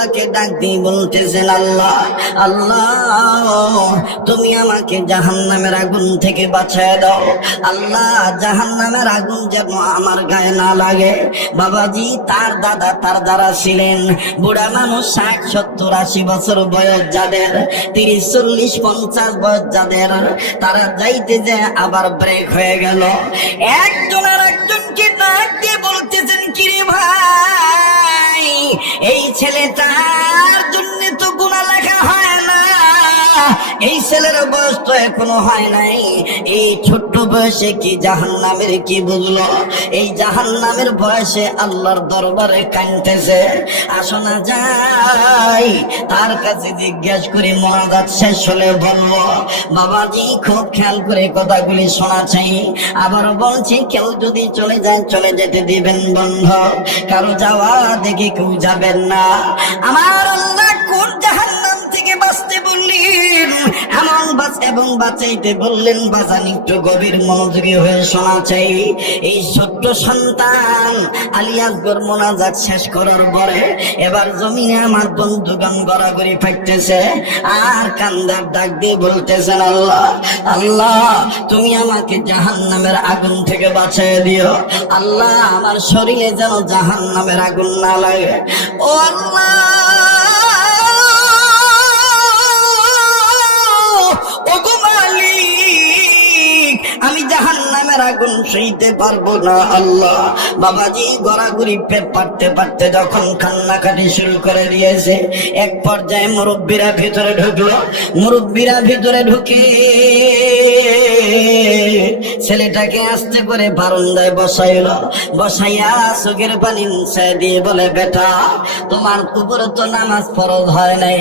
আল্লাহকে ডাক দিয়ে বলতেছেন, আল্লাহ আল্লাহ তুমি আমাকে জাহান্নামের আগুন থেকে বাঁচায় দাও। আল্লাহ জাহান্নামের আগুন যেন আমার গায়ে না লাগে। বাবাজি, তার দাদা তার দ্বারা ছিলেন বুড়া মানুষ, 60, 70, 80 বছর বয়স যাদের, 30, 40, 50 বয়স যাদের, তারা যাইতে যে আবার ব্রেক হয়ে গেল। একজন আর একজনকে ডাক দিয়ে বলতেছেন, কিরে ভাই, এই ছেলেটার জন্য তো গুনাহ লেখা হয় না, এই ছেলের বয়স তো এখনো হয় নাই, এই ছোট্ট বয়সে কি জাহান্নামের কি বুঝলো? এই জাহান্নামের বয়সে আল্লাহর দরবারে কাঁদতেছে। আসো না যাই তার কাছে জিজ্ঞেস করি, মোনাজাত শেষ হলে বলবো। বাবাজি খুব খেয়াল করে কথাগুলি শোনা চাই। আবার বলছি, কেউ যদি চলে যায় চলে যেতে দিবেন বন্ধ, কারো যাওয়া দেখে কেউ যাবেন না। আমার আল্লাহ কোন জাহান্নাম থেকে বাঁচতে বললেন, এমন বাঁচ এবং বাঁচাইতে বললেন, বাঁচান একটু গভীর মনোযোগী হয়ে শোনা চাই। এই ছোট্ট সন্তান আলী আসগর মোনাজাত শেষ করার পরে এবার জমিনে আমার বন্ধুগণ গড়াগড়ি ফাটতেছে আর কান্দার ডাক দিয়ে বলতেছেন, আল্লাহ আল্লাহ তুমি আমাকে জাহান্নামের আগুন থেকে বাঁচিয়ে দিও। আল্লাহ আমার শরীরে যেন জাহান্নামের আগুন না লাগে। ও আল্লাহ, আমি জাহান্নামের আগুন সইতে পারবো না আল্লাহ। বাবাজি গড়াগড়ি পারতে পারতে যখন কান্নাকাটি শুরু করে দিয়েছে, এক পর্যায়ে মুরব্বীরা ভিতরে ঢুকলো। মুরব্বীরা ভিতরে ঢুকে ছেলেটাকে আস্তে করে বারান্দায় বসাইলো। বসাইয়া চোখের পানি মুছায় দিয়ে বলে, বেটা তোমার উপরে তো নামাজ ফরজ হয় নাই,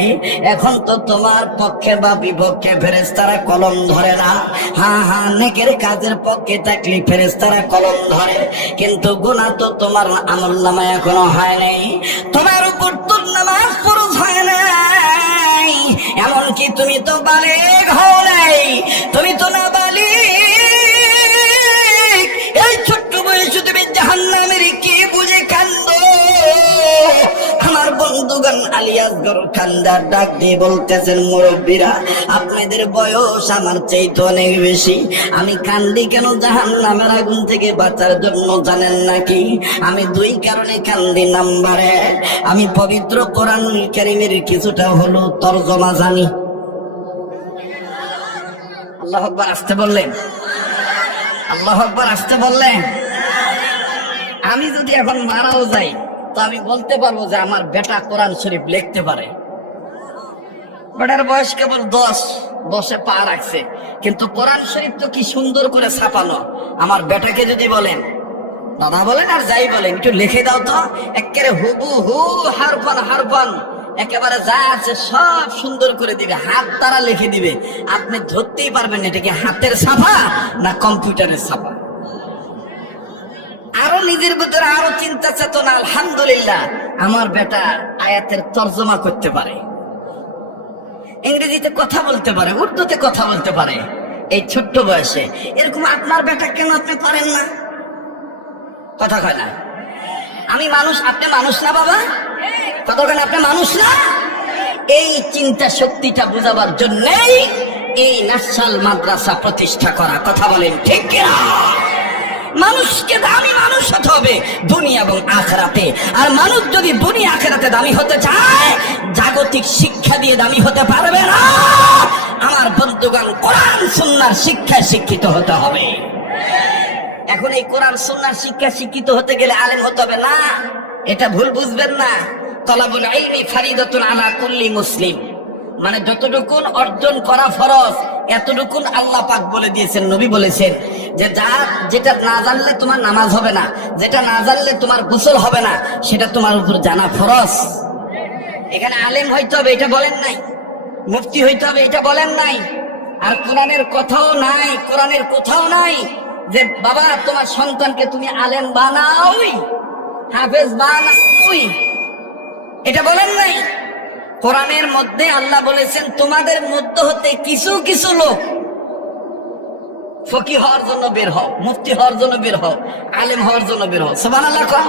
এখন তো তোমার পক্ষে বা বিপক্ষে ফেরেশতারা কলম ধরে না। হ্যাঁ হ্যাঁ, নেকের কাজের পক্ষে থাকলে ফেরেশতারা কলম ধরে, কিন্তু গুনাহ তো তোমার আমলনামায় এখনো হয় নাই। তোমার উপর তো নামাজ ফরজ হয় নাই, এমনকি তুমি তো বালেগ হও নাই, তুমি তো না বালিগ। এই ছোট্ট বয়সে তুমি জাহান্নামের কি বুঝে কান্দো? আমার বন্ধুগণ আলী আসগর কান্দার ডাক দিয়ে বলতেছেন, মুরব্বীরা আপনাদের বয়স আমার চাইতে অনেক বেশি, আমি কান্দি কেন জাহান্নামের আগুন থেকে বাঁচার জন্য জানেন নাকি? আমি 2 কারণে কান্দি। নাম্বার 1, আমি পবিত্র কোরআন কারীমের কিছুটা হলো তরজমা জানি। আল্লাহু আকবার, আসতে বললেন। আল্লাহু আকবার, আসতে বললেন। আমি যদি এখন মারাও যাই তো আমি বলতে পারবো যে আমার বেটা কোরআন শরীফ লিখতে পারে। বেটার বয়স কেবল 10 পা রাখছে, কিন্তু কোরআন শরীফ তো কি সুন্দর করে ছাপানো। আমার বেটাকে যদি বলেন, দাদা বলেন আর যাই বলেন, একটু লিখে দাও তো, একেবারে হুবহু হারফান হারফান একেবারে যা আছে সব সুন্দর করে দিবে, হাত দ্বারা লিখে দিবে। আপনি ধরতেই পারবেন এটা কি হাতের ছাপা না কম্পিউটারের ছাপা। আরো নিজের ভিতরে আরো চিন্তা চেতনা, আলহামদুলিল্লাহ আমার বেটা আয়াতের তর্জমা করতে পারে, ইংরেজিতে কথা বলতে পারে, উর্দুতে কথা বলতে পারে এই ছোট্ট বয়সে। এরকম আপনার বেটা কেন আপনি পারেন না? কথা কয় না। আমি মানুষ, আপনি মানুষ না বাবা? কথা কেন আপনি মানুষ না? এই চিন্তা শক্তিটা বোঝাবার জন্যই এই ন্যাশনাল মাদ্রাসা প্রতিষ্ঠা করা। কথা বলেন ঠিক কিনা? মানুষকে দামি মানুষ হতে হবে দুনিয়া এবং আখিরাতে। আর মানুষ যদি দুনিয়া আখিরাতে দামি হতে চায়, জাগতিক শিক্ষা দিয়ে দামি হতে পারবে না। আমার বন্ধুগণ, কোরআন সুন্নাহর শিক্ষায় শিক্ষিত হতে হবে। এখন এই কোরআন সুন্নাহর শিক্ষা শিক্ষিত হতে গেলে আলেম হতে হবে না, এটা ভুল বুঝবেন না। তলাবুল ইলমি ফারিদাতুন আলা কুল্লি মুসলিম, মানে যতটুকুন অর্জন করা ফরজ এতটুকুন আল্লাহ পাক বলে দিয়েছেন, নবী বলেছেন যে যেটা না জানলে তোমার নামাজ হবে না, যেটা না জানলে তোমার গোসল হবে না, সেটা তোমার উপর জানা ফরজ। এখানে আলেম হইতে হবে এটা বলেন নাই, মুফতি হইতে হবে এটা বলেন নাই। আর কোরআনের কথাও নাই, কোরআনের কোথাও নাই যে বাবা তোমার সন্তানকে তুমি আলেম বানাওই, হাফেজ বানাওই, এটা বলেন নাই। কোরআনের মধ্যে আল্লাহ বলেছেন তোমাদের মধ্যে হতে কিছু কিছু লোক ফকিহ হওয়ার জন্য বের হও, মুফতি হওয়ার জন্য বের হও, আলেম হওয়ার জন্য বের হও। সুবহানাল্লাহ।